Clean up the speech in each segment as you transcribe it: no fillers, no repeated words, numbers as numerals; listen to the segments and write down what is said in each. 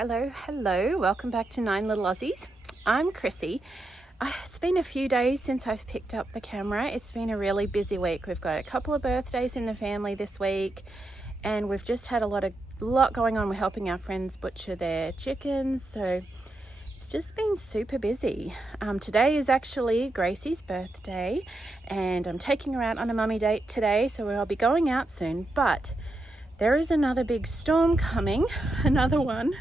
Hello, welcome back to Nine Little Aussies. I'm Chrissy. It's been a few days since I've picked up the camera. It's been a really busy week. We've got a couple of birthdays in the family this week, and we've just had a lot going on. We're helping our friends butcher their chickens, so it's just been super busy. Today is actually Gracie's birthday, and I'm taking her out on a mummy date today, so I'll be going out soon, but there is another big storm coming, another one.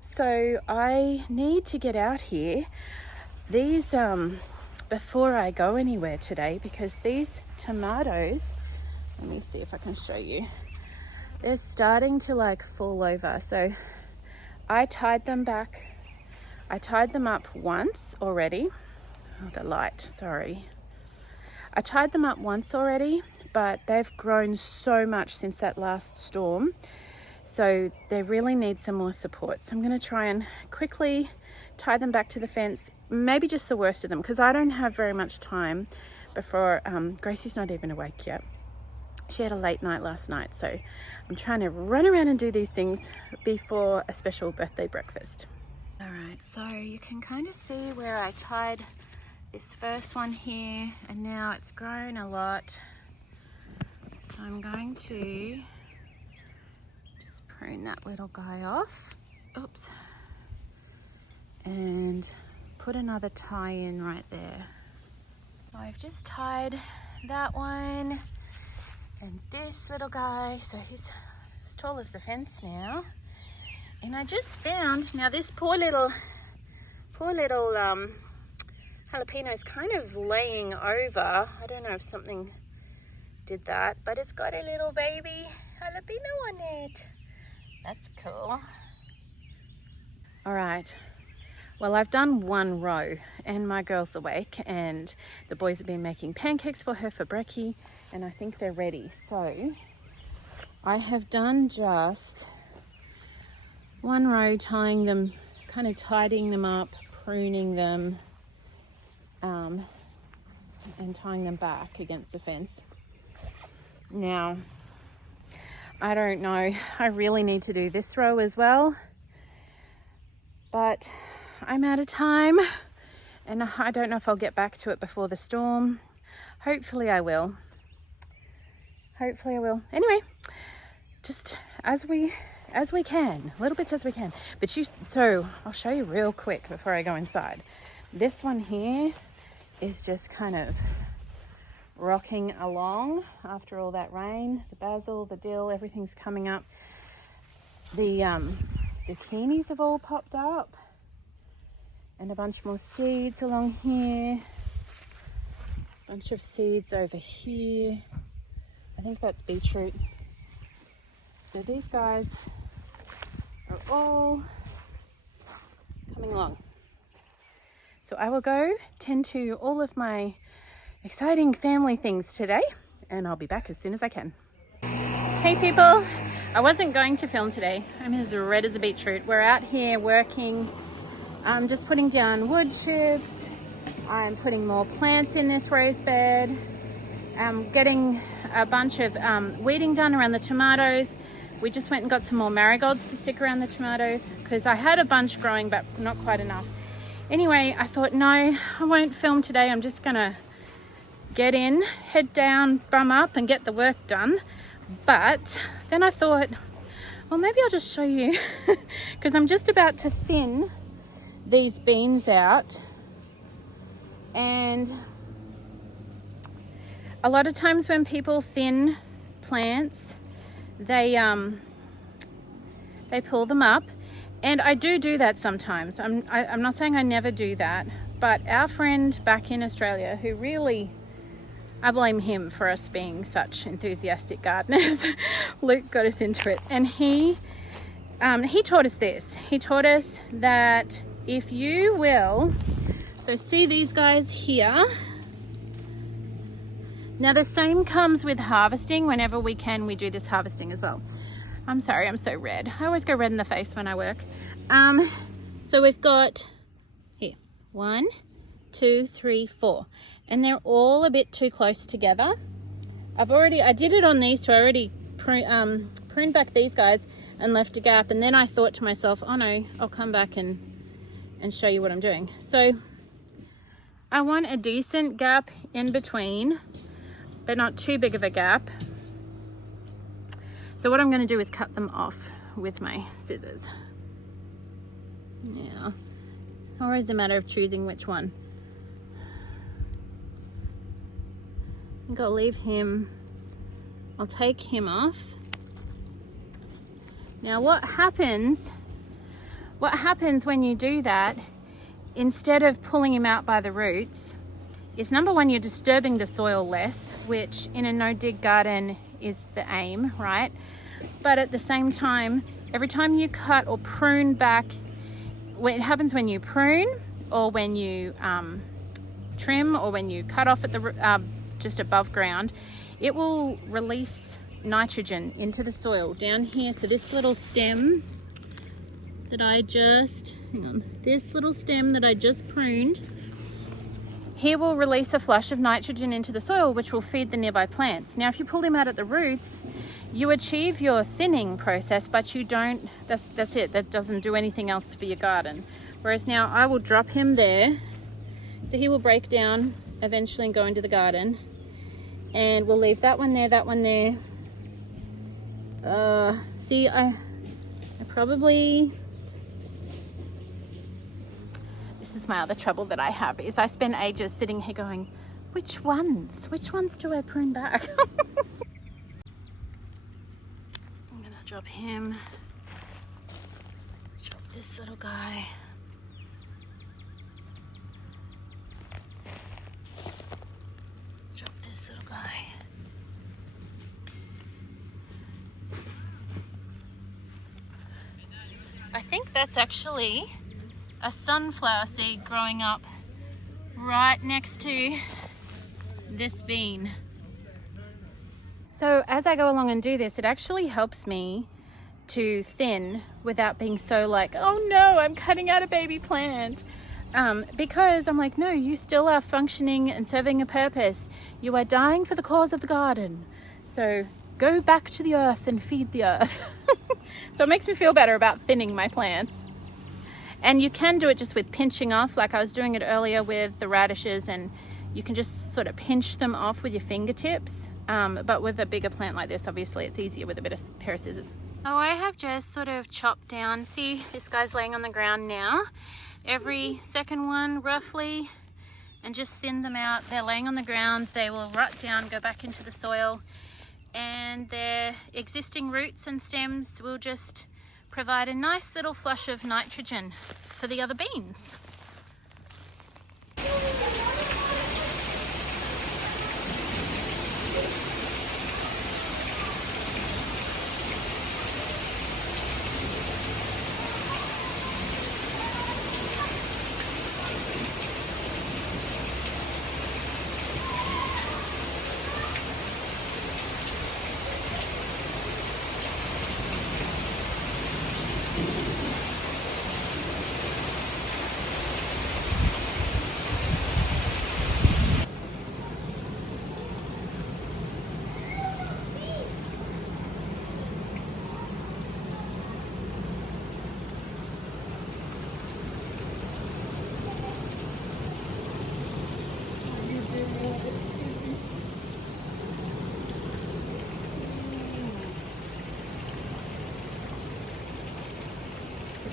So I need to get out here these before I go anywhere today, because these tomatoes, let me see if I can show you, they're starting to fall over. So I tied them up once already. Oh, the light, sorry. I tied them up once already, but they've grown so much since that last storm. So they really need some more support. So I'm going to try and quickly tie them back to the fence, maybe just the worst of them, because I don't have very much time before Gracie's not even awake yet. She had a late night last night, so I'm trying to run around and do these things before a special birthday breakfast. All right, so you can kind of see where I tied this first one here, and now it's grown a lot. So I'm going to prune that little guy off, oops, and put another tie in right there. So I've just tied that one and this little guy, so he's as tall as the fence now. And I just found, now this poor little jalapeno is kind of laying over. I don't know if something did that, but it's got a little baby jalapeno on it. That's cool. All right, well, I've done one row and my girl's awake, and the boys have been making pancakes for her for brekkie, and I think they're ready. So I have done just one row, tying them, kind of tidying them up, pruning them, and tying them back against the fence. Now, I don't know, I really need to do this row as well, but I'm out of time and I don't know if I'll get back to it before the storm. Hopefully I will. Anyway, just as we can, little bits as we can. So I'll show you real quick before I go inside. This one here is just kind of rocking along after all that rain. The basil, the dill, everything's coming up. The zucchinis have all popped up, and a bunch more seeds along here, a bunch of seeds over here. I think that's beetroot. So these guys are all coming along. So I will go tend to all of my exciting family things today, and I'll be back as soon as I can. Hey people, I wasn't going to film today. I'm as red as a beetroot. We're out here working. I'm just putting down wood chips. I'm putting more plants in this raised bed. I'm getting a bunch of weeding done around the tomatoes. We just went and got some more marigolds to stick around the tomatoes because I had a bunch growing but not quite enough. Anyway, I thought, no, I won't film today. I'm just gonna get in, head down, bum up and get the work done. But then I thought, well, maybe I'll just show you because I'm just about to thin these beans out, and a lot of times when people thin plants, they pull them up, and I do that sometimes. I'm not saying I never do that, but our friend back in Australia, who really, I blame him for us being such enthusiastic gardeners. Luke got us into it, and he taught us this. He taught us that if you will, so see these guys here. Now the same comes with harvesting. Whenever we can, we do this harvesting as well. I'm sorry, I'm so red. I always go red in the face when I work. So we've got here 1, 2, 3, 4, and they're all a bit too close together. I did it on these two. I already pruned back these guys, and left a gap, and then I thought to myself, oh no, I'll come back and show you what I'm doing. So I want a decent gap in between, but not too big of a gap. So what I'm going to do is cut them off with my scissors. Now, it's always a matter of choosing which one. I think I'll leave him, I'll take him off. Now what happens when you do that, instead of pulling him out by the roots, is number one, you're disturbing the soil less, which in a no-dig garden is the aim, right? But at the same time, every time you cut or prune back, what happens when you prune or when you trim or when you cut off at the just above ground, it will release nitrogen into the soil down here. So this little stem that I just, this little stem that I just pruned, he will release a flush of nitrogen into the soil, which will feed the nearby plants. Now, if you pull him out at the roots, you achieve your thinning process, but you don't, that's it. That doesn't do anything else for your garden. Whereas now I will drop him there. So he will break down eventually and go into the garden. And we'll leave that one there, that one there. See, I probably, this is my other trouble that I have, is I spend ages sitting here going, which ones do I prune back? I'm gonna drop him, drop this little guy. Drop this little guy. I think that's actually a sunflower seed growing up right next to this bean. So as I go along and do this, it actually helps me to thin without being so like, oh no, I'm cutting out a baby plant. Because I'm like, no, you still are functioning and serving a purpose. You are dying for the cause of the garden. So go back to the earth and feed the earth. So it makes me feel better about thinning my plants. And you can do it just with pinching off, like I was doing it earlier with the radishes, and you can just sort of pinch them off with your fingertips. But with a bigger plant like this, obviously it's easier with a pair of scissors. Oh, I have just sort of chopped down, see, this guy's laying on the ground now. Every second one roughly, and just thin them out. They're laying on the ground, they will rot down, go back into the soil, and their existing roots and stems will just provide a nice little flush of nitrogen for the other beans.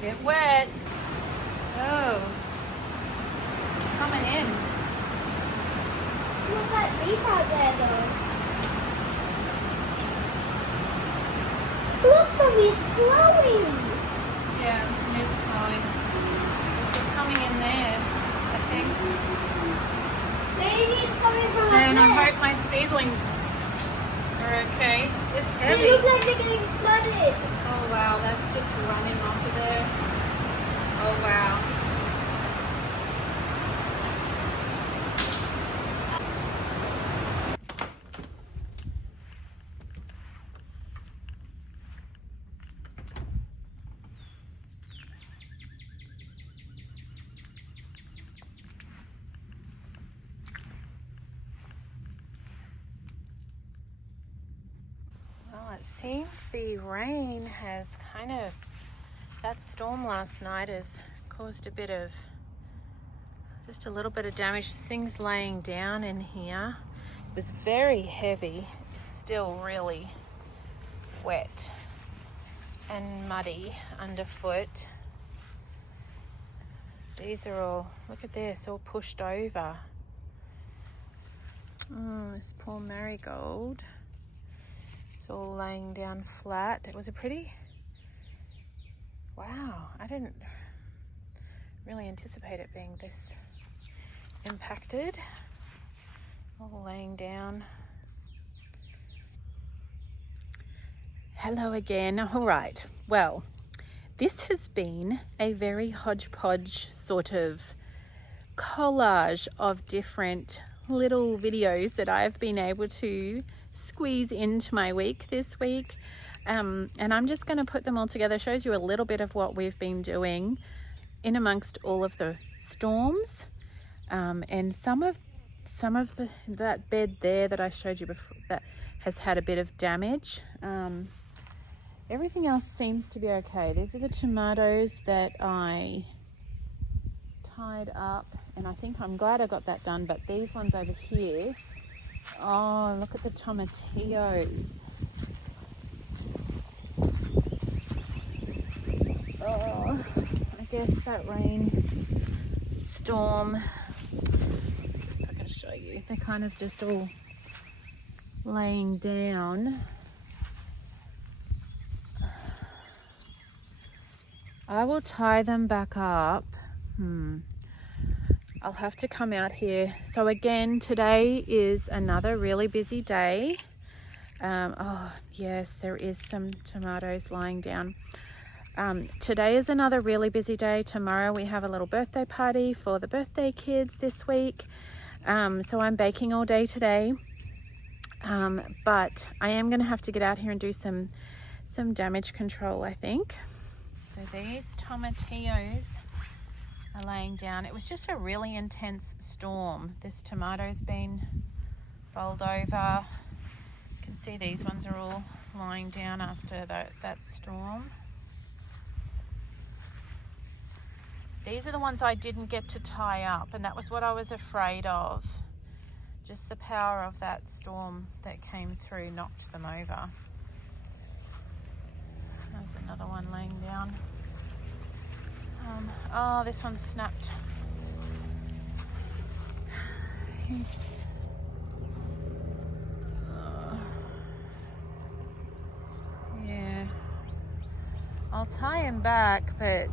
Bit wet. Oh, it's coming in. Look at that leaf out there though. Look, Mommy, it's flowing. Yeah, it is flowing. It's coming in there, I think. Maybe it's coming from up And I there. hope my seedlings are okay. It's They heavy. look like they're getting flooded. Oh wow, that's just running off of there. Oh wow. Well, Well, it seems the rain has that storm last night has caused just a little bit of damage. Things laying down in here. It was very heavy. It's still really wet and muddy underfoot. These are all, look at this, all pushed over. Oh, this poor marigold. It's all laying down flat. It was wow, I didn't really anticipate it being this impacted. All laying down. Hello again. All right, well, this has been a very hodgepodge sort of collage of different little videos that I've been able to squeeze into my week this week. And I'm just going to put them all together. Shows you a little bit of what we've been doing in amongst all of the storms, and some of that bed there that I showed you before that has had a bit of damage. Everything else seems to be okay. These are the tomatoes that I tied up, and I think I'm glad I got that done. But these ones over here, oh, look at the tomatillos. Oh, I guess that storm, let's see if I can show you, they're kind of just all laying down. I will tie them back up. I'll have to come out here. So again, today is another really busy day. Oh yes, there is some tomatoes lying down. Today is another really busy day. Tomorrow we have a little birthday party for the birthday kids this week. So I'm baking all day today. But I am going to have to get out here and do some damage control, I think. So these tomatillos are laying down. It was just a really intense storm. This tomato's been rolled over. You can see these ones are all lying down after that storm. These are the ones I didn't get to tie up, and that was what I was afraid of. Just the power of that storm that came through knocked them over. There's another one laying down. Oh, this one's snapped. Yeah. I'll tie him back, but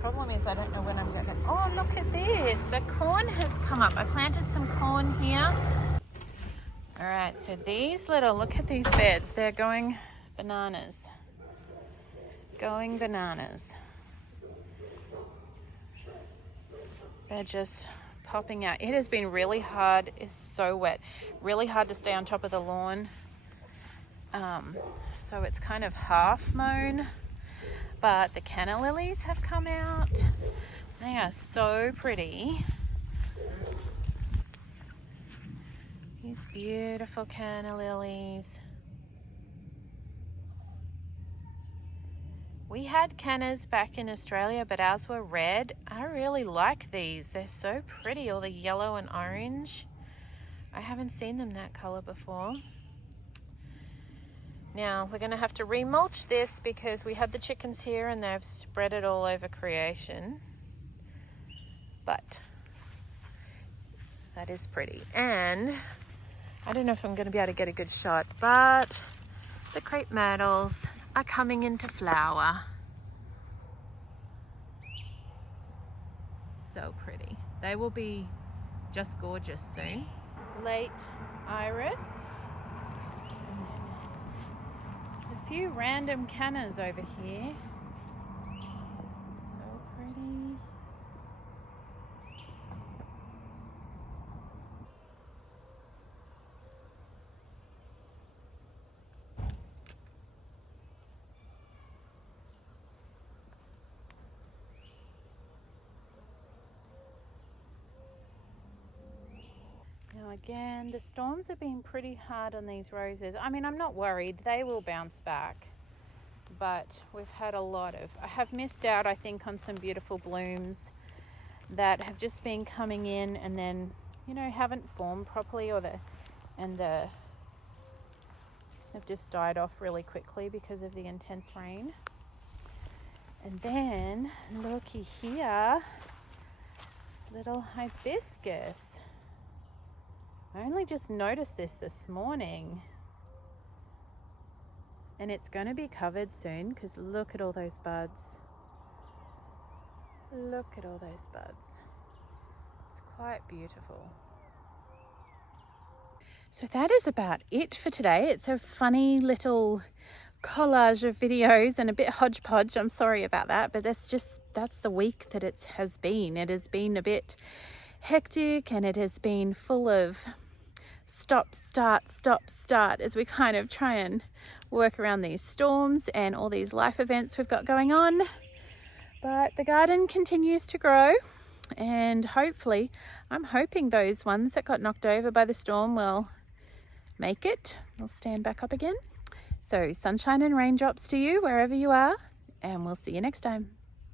problem is I don't know when I'm going to... Oh, look at this. The corn has come up. I planted some corn here. All right, so look at these beds. They're going bananas. Going bananas. They're just popping out. It has been really hard. It's so wet. Really hard to stay on top of the lawn. So it's kind of half mown. But the canna lilies have come out. They are so pretty. These beautiful canna lilies. We had cannas back in Australia, but ours were red. I really like these. They're so pretty, all the yellow and orange. I haven't seen them that color before. Now, we're going to have to remulch this because we had the chickens here and they've spread it all over creation. But that is pretty. And I don't know if I'm going to be able to get a good shot, but the crepe myrtles are coming into flower. So pretty. They will be just gorgeous soon. Late iris. There's a few random cannas over here. So pretty. Again, the storms have been pretty hard on these roses. I mean, I'm not worried. They will bounce back. But we've had a lot of... I have missed out, I think, on some beautiful blooms that have just been coming in and then, you know, haven't formed properly, or they've just died off really quickly because of the intense rain. And then, looky here, this little hibiscus. I only just noticed this morning. And it's going to be covered soon because look at all those buds. Look at all those buds. It's quite beautiful. So that is about it for today. It's a funny little collage of videos and a bit hodgepodge. I'm sorry about that, but that's the week that it has been. It has been a bit hectic and it has been full of stop, start as we kind of try and work around these storms and all these life events we've got going on. But the garden continues to grow, and hopefully, I'm hoping those ones that got knocked over by the storm will make it. They'll stand back up again. So sunshine and raindrops to you wherever you are, and we'll see you next time.